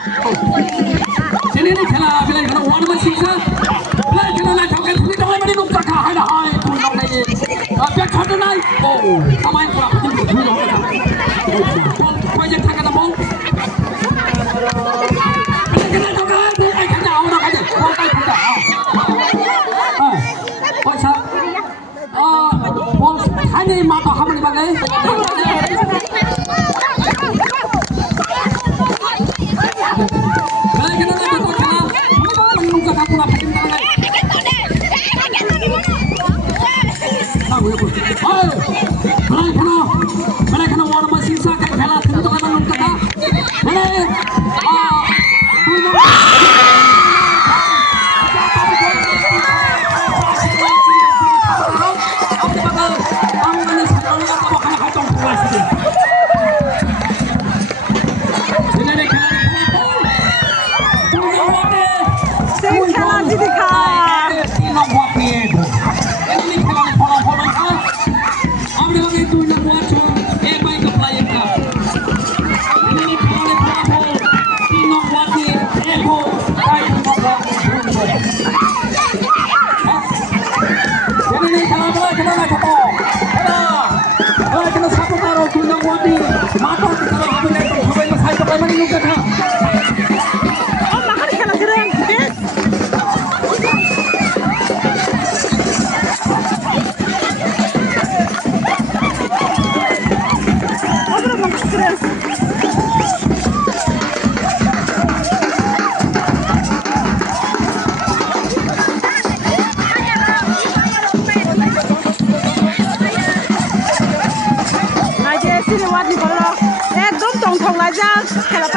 Sini ni khela bilai khela one man sisa. Bilai khela lai thau kan thuni dong lai mani nuk ta kha hai na hai tu dong lai ni. Pek khad nai. Oh, amai pura pin tu dong lai. Koi je thak na bol. Bilai khela thau kan tu ai khada au na khai je. Bol tai khada. Koi sa. Bol khai ni ma ta hamani bangai. Mereka nak warna sisa kan khela thun to kan kata. একদম টং টং লাগা খেলা